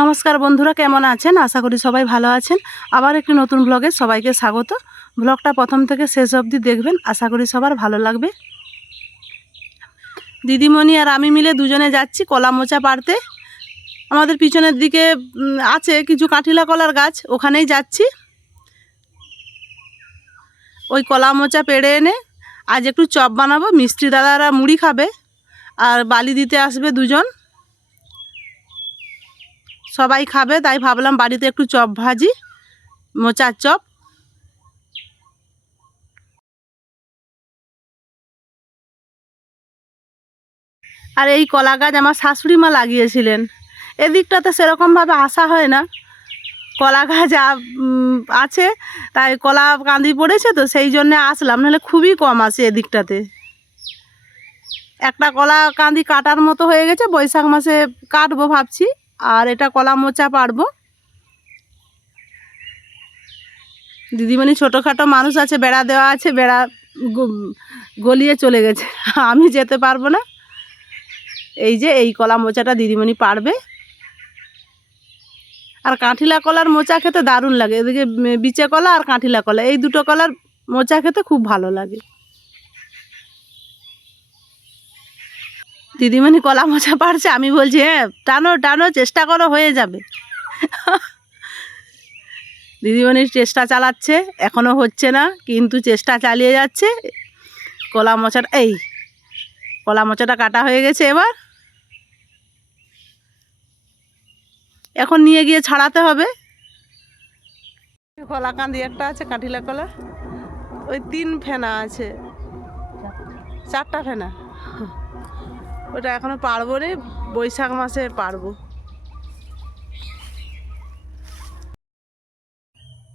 নমস্কার বন্ধুরা, কেমন আছেন? আশা করি সবাই ভালো আছেন। আবার একটি নতুন ব্লগে সবাইকে স্বাগত। ব্লগটা প্রথম থেকে শেষ অবধি দেখবেন, আশা করি সবার ভালো লাগবে। দিদিমণি আর আমি মিলে দুজনে যাচ্ছি কলা মোচা পাড়তে। আমাদের পিছনের দিকে আছে কিছু কাঁঠিলা কলার গাছ, ওখানেই যাচ্ছি। ওই কলা মোচা পেড়ে এনে আজ একটু চপ বানাবো। মিস্ত্রি দাদারা মুড়ি খাবে আর বালি দিতে আসবে দুজন, সবাই খাবে, তাই ভাবলাম বাড়িতে একটু চপ ভাজি, মোচার চপ। আর এই কলা গাছ আমার শাশুড়ি মা লাগিয়েছিলেন। এদিকটাতে সেরকমভাবে আসা হয় না, কলা গাছ আছে, তাই কলা কাঁদি পড়েছে তো সেই জন্যে আসলাম, নাহলে খুবই কম আসে এদিকটাতে। একটা কলা কাঁদি কাটার মতো হয়ে গেছে, বৈশাখ মাসে কাটবো ভাবছি। আর এটা কলা মোচা পাড়বো। দিদিমণি ছোটোখাটো মানুষ আছে, বেড়া দেওয়া আছে, বেড়া গলিয়ে চলে গেছে, আমি যেতে পারবো না। এই যে এই কলা মোচাটা দিদিমণি পাড়বে। আর কাঁঠিলা কলার মোচা খেতে দারুণ লাগে। এদিকে বিচে কলা আর কাঁঠিলা কলা, এই দুটো কলার মোচা খেতে খুব ভালো লাগে। দিদিমণি কলা মোচা পাড়ছে, আমি বলছি হ্যাঁ টানো টানো, চেষ্টা করো, হয়ে যাবে। দিদিমণির চেষ্টা চালাচ্ছে, এখনও হচ্ছে না, কিন্তু চেষ্টা চালিয়ে যাচ্ছে। কলা মোচাটা কাটা হয়ে গেছে। এখন নিয়ে গিয়ে ছাড়াতে হবে। কলা কাঁদি একটা আছে, কাঁঠিলা কলা ওই 3 ফেনা আছে, 4টা ফেনা। ওটা এখনো পারবো রে, বৈশাখ মাসে পারবো।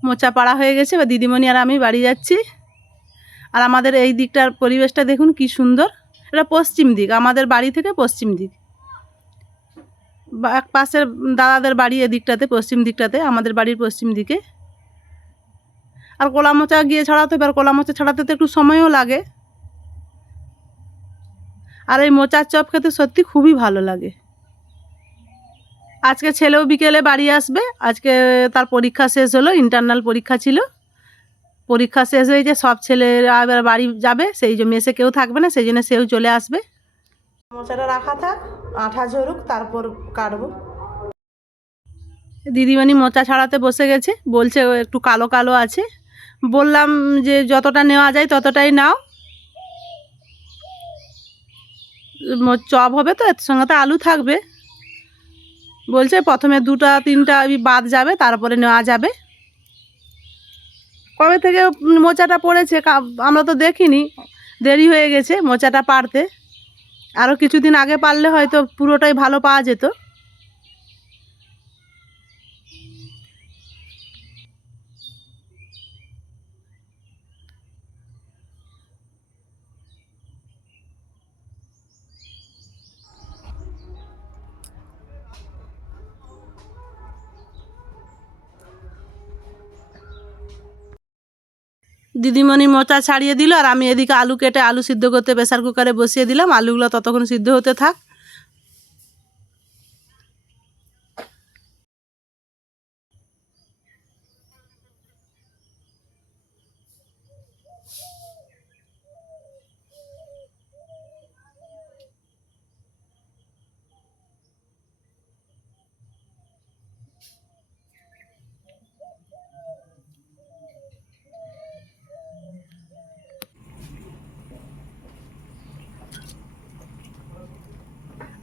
মোচা পাড়া হয়ে গেছে, বা দিদিমণি আর আমি বাড়ি যাচ্ছি। আর আমাদের এই দিকটার পরিবেশটা দেখুন কি সুন্দর। এটা পশ্চিম দিক, আমাদের বাড়ি থেকে পশ্চিম দিক। এক পাশের দাদাদের বাড়ি এদিকটাতে, পশ্চিম দিকটাতে, আমাদের বাড়ির পশ্চিম দিকে। আর কলা মোচা গিয়ে ছাড়াতে হবে, আর কলা মোচা ছাড়াতে তো একটু সময়ও লাগে। আর এই মোচার চপ খেতে সত্যি খুবই ভালো লাগে। আজকে ছেলেও বিকেলে বাড়ি আসবে, আজকে তার পরীক্ষা শেষ হলো, ইন্টারনাল পরীক্ষা ছিল। পরীক্ষা শেষ হয়েছে, সব ছেলেরা এবার বাড়ি যাবে, সেই জন্য মেসে কেউ থাকবে না, সেই জন্য সেও চলে আসবে। মোচাটা রাখা থাক, আঠা ঝরুক, তারপর কাটবো। দিদিমণি মোচা ছাড়াতে বসে গেছে, বলছে একটু কালো কালো আছে। বললাম যে যতটা নেওয়া যায় ততটাই নাও, চপ হবে তো, এর সঙ্গে তো আলু থাকবে। বলছে প্রথমে 2টা 3টা বাদ যাবে, তারপরে নেওয়া যাবে। কবে থেকে মোচাটা পড়েছে আমরা তো দেখিনি, দেরি হয়ে গেছে মোচাটা পাড়তে। আরও কিছুদিন আগে পারলে হয়তো পুরোটাই ভালো পাওয়া যেত। দিদিমণি মোচা ছাড়িয়ে দিল, আর আমি এদিকে আলু কেটে আলু সিদ্ধ করতে প্রেসার কুকারে বসিয়ে দিলাম। আলুগুলো ততক্ষণ সিদ্ধ হতে থাক।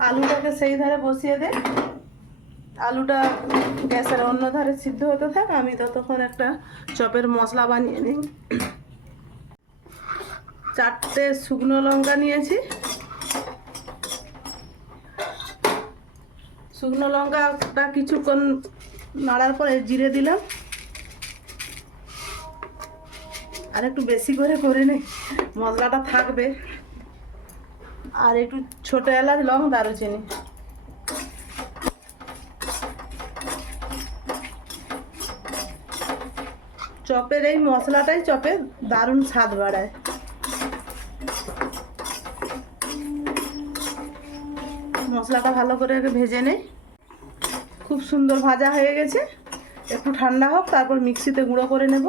আলুটাকে সেই ধারে বসিয়ে দে, আলুটা গ্যাসের অন্য ধারে সিদ্ধ হতে থাক, আমি ততক্ষণ একটা চপের মশলা বানিয়ে নিই। 4টে শুকনো লঙ্কা নিয়েছি। শুকনো লঙ্কাটা কিছুক্ষণ নাড়ার পরে জিরে দিলাম, আর একটু বেশি করে নেই, মশলাটা থাকবে। আর একটু ছোটো এলাচ, লং, দারুচিনি। চপের এই মশলাটাই চপে দারুণ স্বাদ বাড়ায়। মশলাটা ভালো করে ভেজে নেই। খুব সুন্দর ভাজা হয়ে গেছে, একটু ঠান্ডা হোক, তারপর মিক্সিতে গুঁড়ো করে নেব।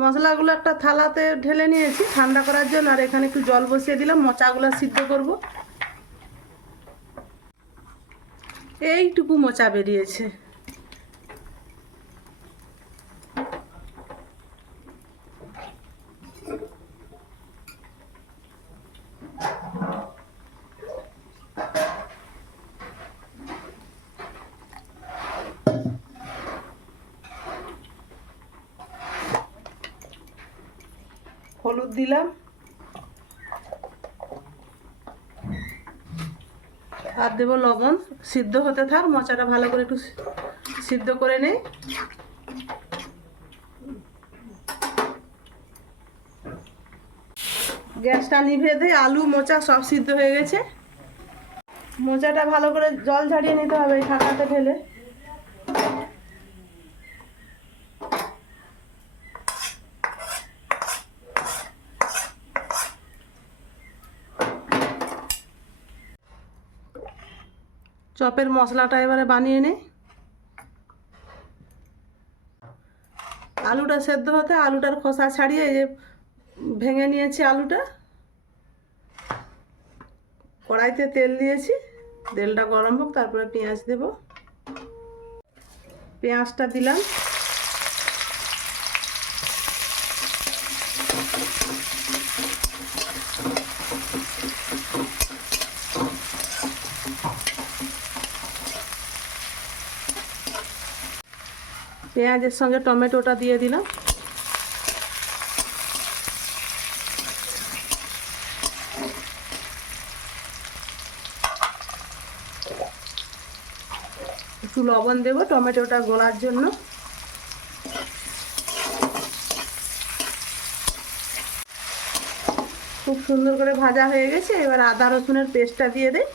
মশলাগুলো একটা থালাতে ঢেলে নিয়েছি ঠান্ডা করার জন্য, আর এখানে একটু জল বসিয়ে দিলাম, মোচাগুলো সিদ্ধ করব। এইটুকু মোচা বেরিয়েছে। হলুদ দিলাম, আর দেবো লবণ। সিদ্ধ হতে থাক, মোচাটা ভালো করে একটু সিদ্ধ করে নেই। গ্যাসটা নিভিয়ে দিই, আলু মোচা সব সিদ্ধ হয়ে গেছে। মোচাটা ভালো করে জল ঝাড়িয়ে নিতে হবে এই ঢাকাতে ঢেলে। চপের মশলাটা এবারে বানিয়ে নেই। আলুটা সেদ্ধ হতে আলুটার খোসা ছাড়িয়ে এই যে ভেঙে নিয়েছি আলুটা। কড়াইতে তেল দিয়েছি, তেলটা গরম হোক, তারপরে পেঁয়াজ দেব। পেঁয়াজটা দিলাম, পেঁয়াজের সঙ্গে টমেটোটা দিয়ে দিলাম। একটু লবণ দেবো টমেটোটা গলার জন্য। খুব সুন্দর করে ভাজা হয়ে গেছে, এবার আদা রসুনের পেস্টটা দিয়ে দেই।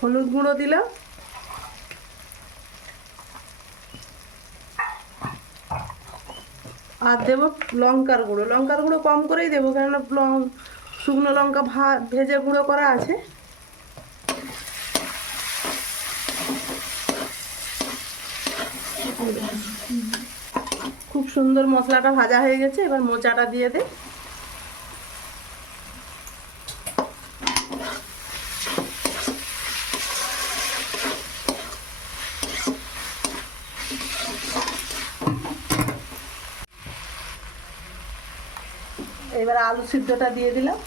হলুদ গুঁড়ো দিলাম, আর দেবো লঙ্কার গুঁড়ো। লঙ্কার গুঁড়ো কম করেই দেবো, কেননা শুকনো লঙ্কা ভেজে গুঁড়ো করা আছে। খুব সুন্দর মশলাটা ভাজা হয়ে গেছে, এবার মোচাটা দিয়ে দে। এবার আলু সিদ্ধটা দিয়ে দিলাম।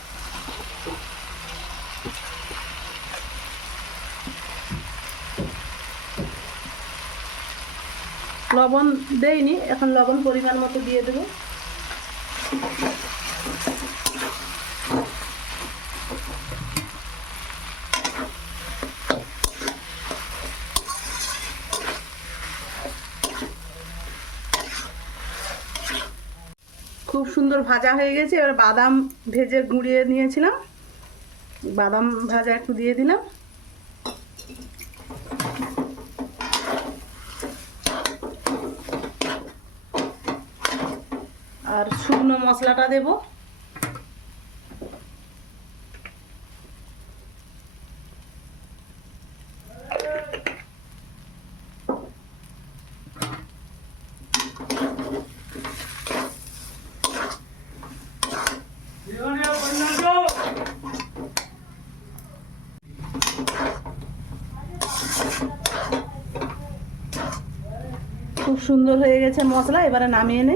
লবণ দেইনি, এখন লবণ পরিমাণ মতো দিয়ে দেবো। খুব সুন্দর ভাজা হয়ে গেছে, এবার বাদাম ভেজে গুঁড়িয়ে নিয়েছিলাম, বাদাম ভাজা একটু দিয়ে দিলাম। আর শুকনো মশলাটা দেব। খুব সুন্দর হয়ে গেছে মশলা, এবারে নামিয়ে নে।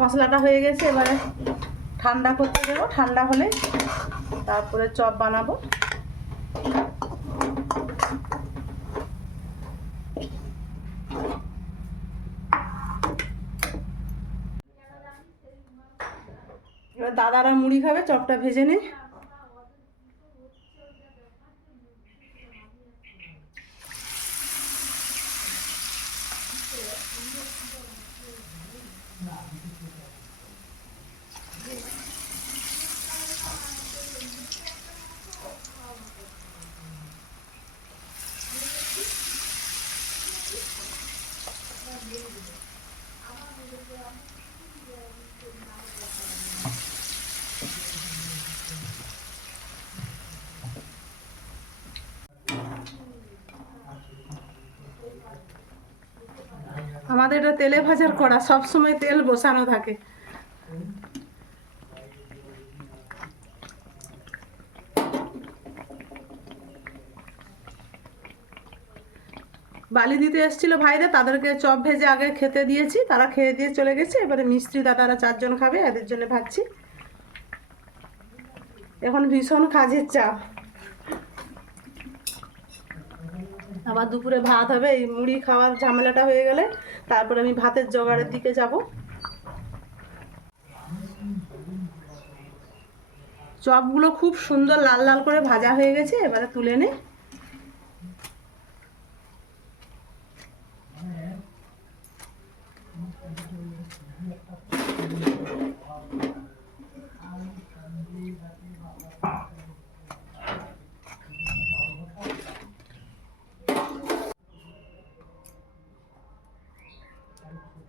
মশলাটা হয়ে গেছে, এবারে ঠান্ডা করতে দেবো। ঠান্ডা হলে তারপরে চপ বানাবো। এবার দাদারা মুড়ি খাবে, চপটা ভেজে নে। আমাদের এটা তেলে ভাজার কড়া, সব সময় তেল বসানো থাকে। বালি দিতে এসেছিল ভাইদের, তাদেরকে চপ ভেজে আগে খেতে দিয়েছি, তারা খেয়ে দিয়ে চলে গেছে। এবারে মিস্ত্রি দাদারা 4 জন খাবে, এদের জন্য ভাজছি। এখন ভীষণ কাজের চাপ, আবার দুপুরে ভাত হবে। এই মুড়ি খাওয়ার ঝামেলাটা হয়ে গেলে তারপরে আমি ভাতের জোগাড়ের দিকে যাব। চপগুলো খুব সুন্দর লাল লাল করে ভাজা হয়ে গেছে, এবারে তুলে নে।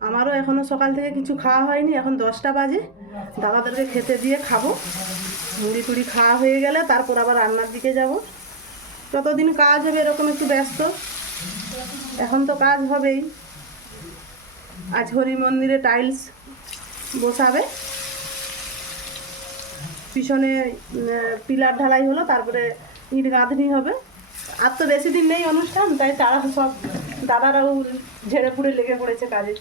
আমারও এখনও সকাল থেকে কিছু খাওয়া হয়নি, এখন 10টা বাজে। দাদাদেরকে খেতে দিয়ে খাবো। মুড়ি টুড়ি খাওয়া হয়ে গেলে তারপর আবার রান্নার দিকে যাব। যতদিন কাজ হবে এরকম একটু ব্যস্ত, এখন তো কাজ হবেই। আজ হরি মন্দিরে টাইলস বসাবে, পিছনে পিলার ঢালাই হলো, তারপরে ইট গাঁথনি হবে। আর তো বেশি দিন নেই অনুষ্ঠান, তাই তারা সব দাদারাও ঝেড়ে পুড়ে লেগে পড়েছে কাজে।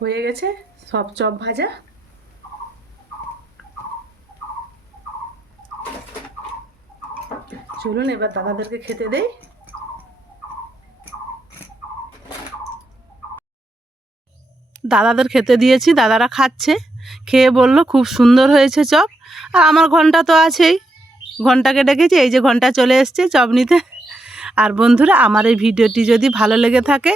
হয়ে গেছে সব চপ ভাজা। চলুন এবার দাদাদেরকে খেতে দেই। দাদাদের খেতে দিয়েছি, দাদারা খাচ্ছে। খেয়ে বলল খুব সুন্দর হয়েছে চপ। আর আমার ঘন্টা তো আছেই, ঘন্টাকে ডেকেছি, এই যে ঘন্টা চলে এসছে চপ নিতে। আর বন্ধুরা, আমার এই ভিডিওটি যদি ভালো লেগে থাকে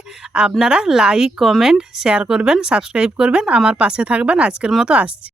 আপনারা লাইক, কমেন্ট, শেয়ার করবেন, সাবস্ক্রাইব করবেন, আমার পাশে থাকবেন। আজকের মতো আসছি।